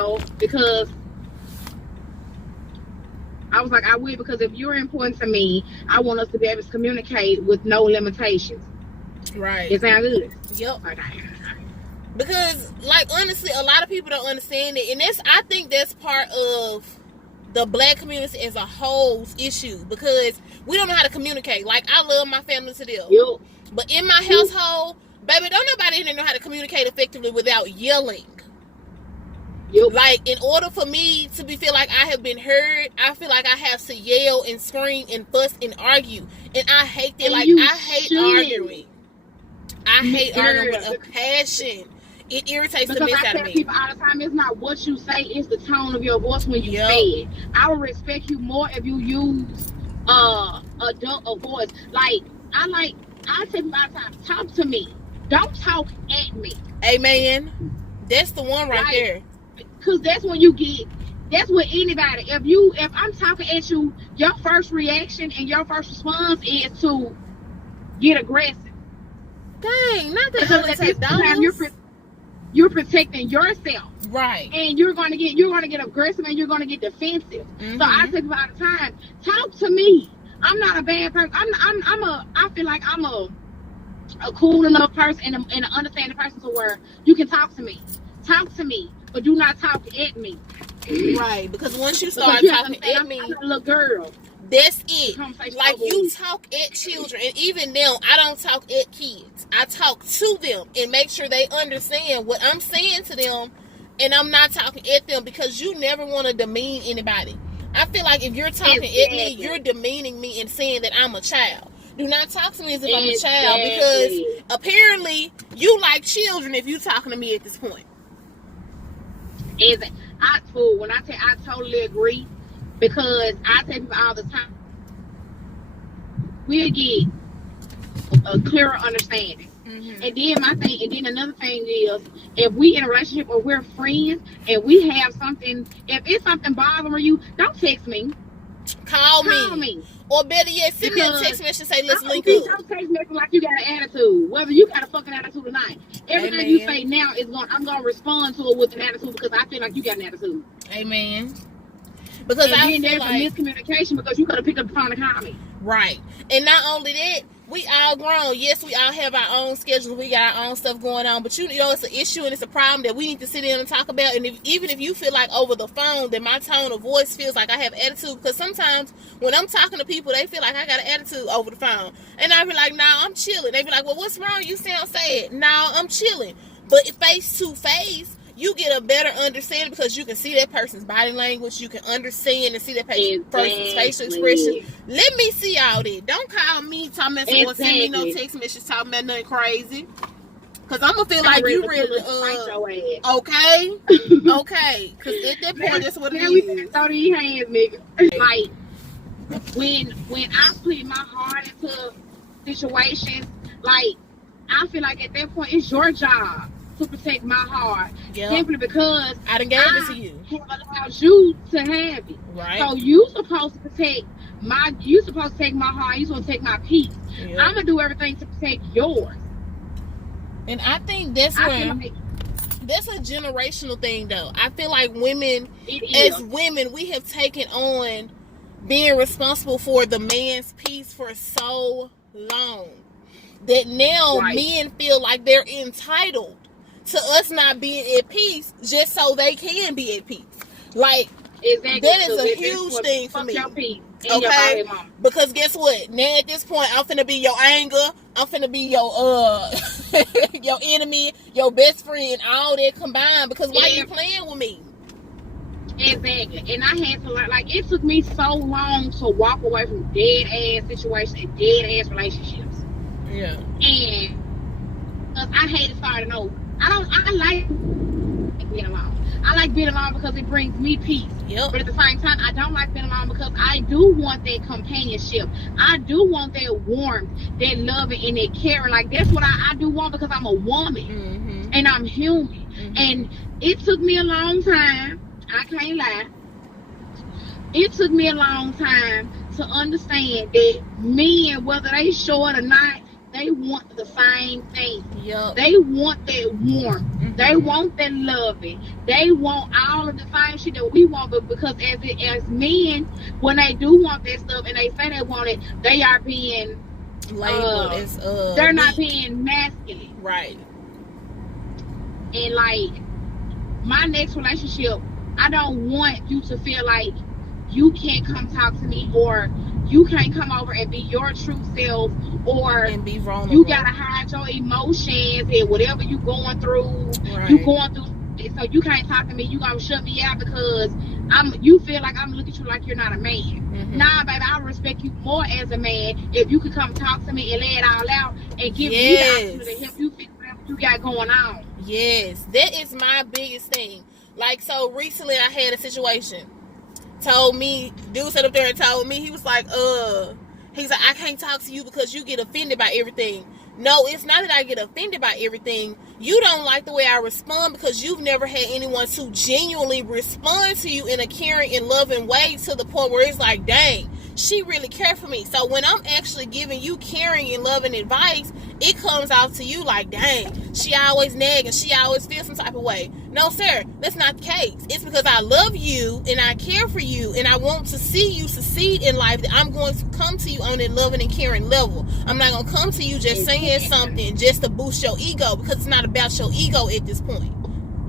will, because I was like, I will, because if you're important to me, I want us to be able to communicate with no limitations. Right. It sounds good. Yep. Okay. Because, like, honestly, a lot of people don't understand it. And I think that's part of the black community as a whole's issue. Because we don't know how to communicate. Like, I love my family to death. Yep. But in my household, baby, don't nobody even know how to communicate effectively without yelling. Yep. Like, in order for me to feel like I have been heard, I feel like I have to yell and scream and fuss and argue. And I hate that. And like, I hate arguing. I hate arguing with a passion. It irritates the mess out of me. Because I tell people all the time, it's not what you say, it's the tone of your voice when you say it. I would respect you more if you use a voice. Like, I tell people all the time, talk to me. Don't talk at me. Amen. That's the one right there. Because that's when you get, that's what anybody, if I'm talking at you, your first reaction and your first response is to get aggressive. Dang, not that because at this time you're protecting yourself, right? And you're gonna get aggressive and you're gonna get defensive. So I tell people all the time, talk to me. I'm not a bad person. I feel like I'm a cool enough person and an understanding person to where you can talk to me, but do not talk at me. Right, because once you start talking at me, I'm a little girl. That's it. Like, you talk at children, and even now, I don't talk at kids. I talk to them and make sure they understand what I'm saying to them, and I'm not talking at them, because you never want to demean anybody. I feel like if you're talking at me, you're demeaning me and saying that I'm a child. Do not talk to me as if I'm a child, because apparently you like children if you're talking to me at this point. I totally agree. Because I tell people all the time, we'll get a clearer understanding. And then another thing is, if we in a relationship or we're friends and we have something, if it's something bothering you, don't text me. Call me. Or better yet, send me a text message and say, let's link up. Don't text me like you got an attitude. Whether you got a fucking attitude or not. Everything you say now I'm gonna respond to it with an attitude, because I feel like you got an attitude. Amen. Because I feel there's a miscommunication, because you could have picked up the phone and called me. Right. And not only that, we all grown. Yes, we all have our own schedules. We got our own stuff going on. But you know, it's an issue and it's a problem that we need to sit in and talk about. And even if you feel like over the phone that my tone of voice feels like I have attitude, because sometimes when I'm talking to people, they feel like I got an attitude over the phone. And I be like, nah, I'm chilling. They be like, well, what's wrong? You sound sad. Nah, I'm chilling. But face to face, you get a better understanding, because you can see that person's body language. You can understand and see that person's facial expression. Let me see all that. Don't call me talking about or send me no text message talking about nothing crazy. Because I'm going to feel like you really, okay? Okay. Because at that point, that's what it is. Throw these hands, nigga. Like, when I put my heart into situations, like, I feel like at that point, it's your job to protect my heart, simply because I done gave it to you. Have allowed you to have it. Right. So you supposed to take my heart. You supposed to take my peace. Yep. I'm gonna do everything to protect yours. And I think that's where that's a generational thing, though. I feel like women, as women, we have taken on being responsible for the man's peace for so long that now men feel like they're entitled to us not being at peace just so they can be at peace. Like, that is a huge thing for me. Okay? Because guess what? Now at this point, I'm finna be your anger. I'm finna be your your enemy, your best friend, all that combined. Because why you playing with me? Exactly. And I had to learn, like, it took me so long to walk away from dead ass situations and dead ass relationships. Yeah. And I hated starting over. I like being alone. I like being alone because it brings me peace. Yep. But at the same time, I don't like being alone because I do want that companionship. I do want that warmth, that loving, and that caring. Like, that's what I do want, because I'm a woman and I'm human. And it took me a long time. I can't lie. It took me a long time to understand that men, whether they short or not, they they want the same thing. Yep. They want that warmth. They want that loving. They want all of the same shit that we want. But because as men, when they do want that stuff and they say they want it, they are being labeled as they're not weak. being masculine. Right. And like my next relationship, I don't want you to feel like you can't come talk to me, or you can't come over and be your true self, or and be vulnerable. You gotta hide your emotions and whatever you going through. Right. You going through, so you can't talk to me. You gonna shut me out because you feel like I'm looking at you like you're not a man. Nah, baby, I respect you more as a man if you could come talk to me and lay it all out and give me the opportunity to help you fix whatever you got going on. Yes, that is my biggest thing. Like, so recently I had a situation. Dude sat up there and told me, he was like, he's like, I can't talk to you because you get offended by everything. No, it's not that I get offended by everything. You don't like the way I respond because you've never had anyone to genuinely respond to you in a caring and loving way to the point where it's like, dang, she really cared for me. So when I'm actually giving you caring and loving advice, it comes out to you like, dang, she always nagging, she always feels some type of way. No, sir, that's not the case. It's because I love you and I care for you and I want to see you succeed in life that I'm going to come to you on that loving and caring level. I'm not going to come to you just saying something just to boost your ego, because it's not about your ego at this point.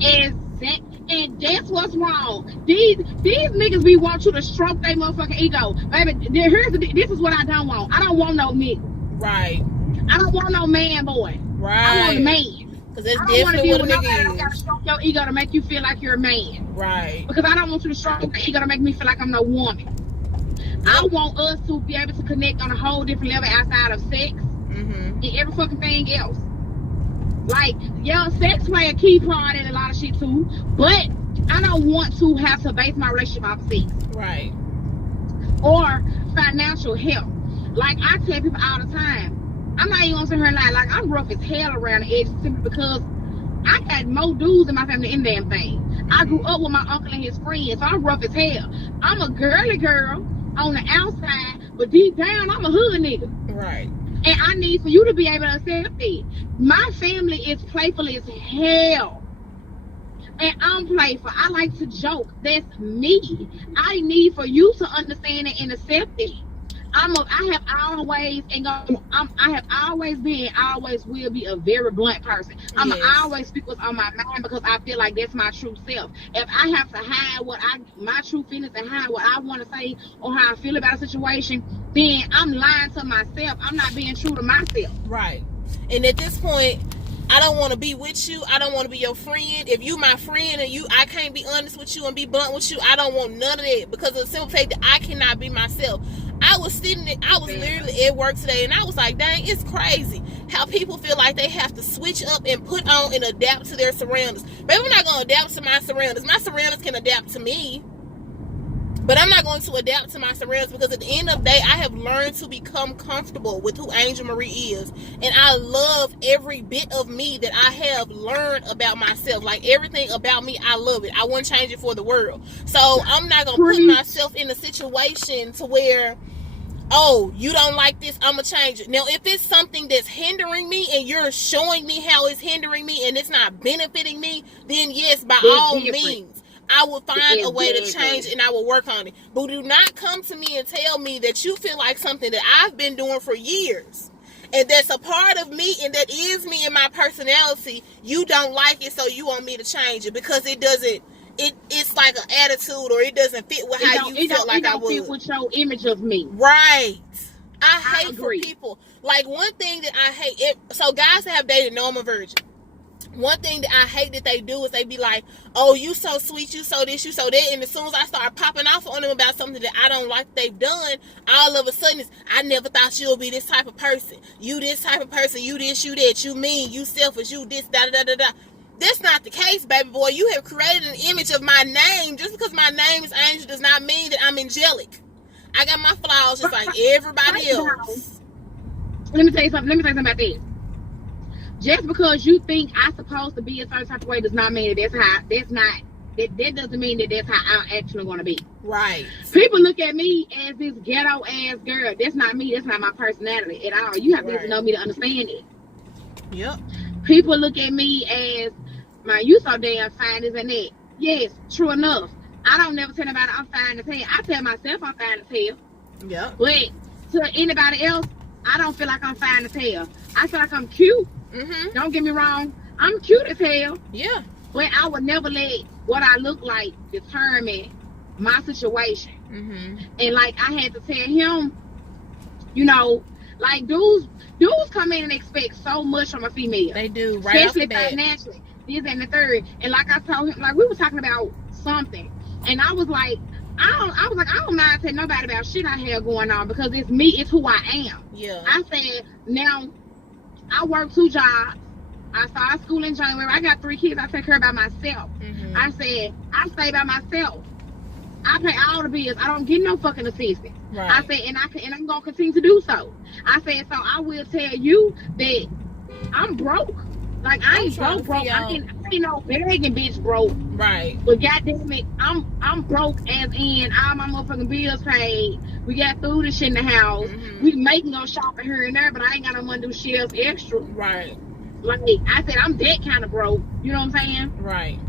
And that's what's wrong. These niggas be want you to stroke their motherfucking ego. Baby, this is what I don't want. I don't want no nigga. Right. I don't want no man boy. Right. I want a man. Because that's definitely what a nigga is. I gotta stroke your ego to make you feel like you're a man. Right. Because I don't want you to stroke the ego to make me feel like I'm no woman. I want us to be able to connect on a whole different level outside of sex and every fucking thing else. Like, yeah, sex play a key part in a lot of shit too, but I don't want to have to base my relationship off sex. Right. Or financial help. Like I tell people all the time, I'm not even gonna sit here and lie, like I'm rough as hell around the edges simply because I got more dudes in my family in damn thing. I grew up with my uncle and his friends, so I'm rough as hell. I'm a girly girl on the outside, but deep down I'm a hood nigga. Right. And I need for you to be able to accept it. My family is playful as hell. And I'm playful. I like to joke. That's me. I need for you to understand it and accept it. I have always been, always will be a very blunt person. I'm always speak what's on my mind because I feel like that's my true self. If I have to hide my true feelings and hide what I want to say or how I feel about a situation, then I'm lying to myself. I'm not being true to myself. Right. And at this point, I don't want to be with you. I don't want to be your friend. If you my friend and I can't be honest with you and be blunt with you, I don't want none of that, because of the simple fact that I cannot be myself. I was literally at work today and I was like, dang, it's crazy how people feel like they have to switch up and put on and adapt to their surroundings. But I'm not going to adapt to my surroundings. My surroundings can adapt to me, but I'm not going to adapt to my surroundings, because at the end of the day, I have learned to become comfortable with who Angel Marie is. And I love every bit of me that I have learned about myself. Like, everything about me, I love it. I wouldn't change it for the world. So I'm not going to put myself in a situation to where, oh, you don't like this, I'm going to change it. Now, if it's something that's hindering me and you're showing me how it's hindering me and it's not benefiting me, then yes, by all means, I will find a way to change and I will work on it. But do not come to me and tell me that you feel like something that I've been doing for years and that's a part of me and that is me and my personality, you don't like it, so you want me to change it because it doesn't, it's like an attitude, or it doesn't fit with how you felt like I would. It don't fit with your image of me. Right. I hate for people. Like, one thing that I hate, so guys that have dated know I'm a virgin. One thing that I hate that they do is they be like, oh, you so sweet, you so this, you so that. And as soon as I start popping off on them about something that I don't like they've done, all of a sudden it's, I never thought you'll be this type of person. You this type of person. You this, you that. You mean, you selfish, you this, da-da-da-da-da. That's not the case, baby boy. You have created an image of my name. Just because my name is Angel does not mean that I'm angelic. I got my flaws just like everybody else. Let me tell you something about this. Just because you think I'm supposed to be a certain type of way does not mean that's not that doesn't mean that that's how I'm actually going to be. Right. People look at me as this ghetto ass girl. That's not me. That's not my personality at all. You have to get to know me to understand it. Yep. People look at me as, man, you so damn fine, isn't it? Yes, true enough. I don't never tell anybody I'm fine as hell. I tell myself I'm fine as hell. Yep. But to anybody else, I don't feel like I'm fine as hell. I feel like I'm cute. Don't get me wrong. I'm cute as hell. Yeah. But I would never let what I look like determine my situation. And like I had to tell him, you know, like dudes come in and expect so much from a female. They do, right? Especially financially. This and the third. And like I told him, like we were talking about something. And I was like, I don't mind telling nobody about shit I have going on because it's me, it's who I am. Yeah. I said, now I work 2 jobs. I started school in January. I got 3 kids I take care of by myself. I said, I stay by myself. I pay all the bills. I don't get no fucking assistance. Right. I said, and I'm gonna continue to do so. I said, so I will tell you that I'm broke. Like I ain't broke. I ain't no begging bitch broke. Right. But goddamn it, I'm broke as in all my motherfucking bills paid. We got food and shit in the house. We making go shopping here and there, but I ain't got no money to do shit else extra. Right. Like I said, I'm that kind of broke. You know what I'm saying? Right.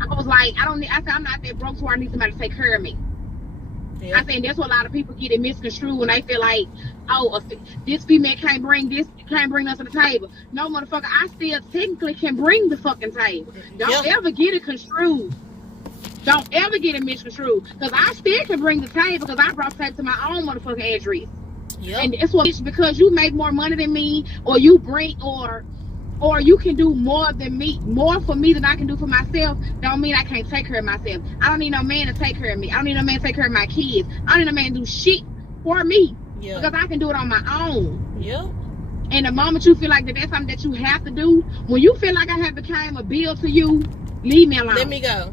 I was like, I said I'm not that broke so I need somebody to take care of me. Yep. I said that's what a lot of people get it misconstrued when they feel like, oh, this female can't bring us to the table. No, motherfucker, I still technically can bring the fucking table. Don't ever get it construed. Don't ever get it misconstrued. Because I still can bring the table because I brought the table to my own motherfucking address. Yep. And it's what because you make more money than me, or you bring, or you can do more for me than I can do for myself, don't mean I can't take care of myself. I don't need no man to take care of me. I don't need no man to take care of my kids. I don't need no man to do shit for me. Yeah. Because I can do it on my own. Yeah. And the moment you feel like that's something that you have to do, when you feel like I have become a bill to you, leave me alone. Let me go.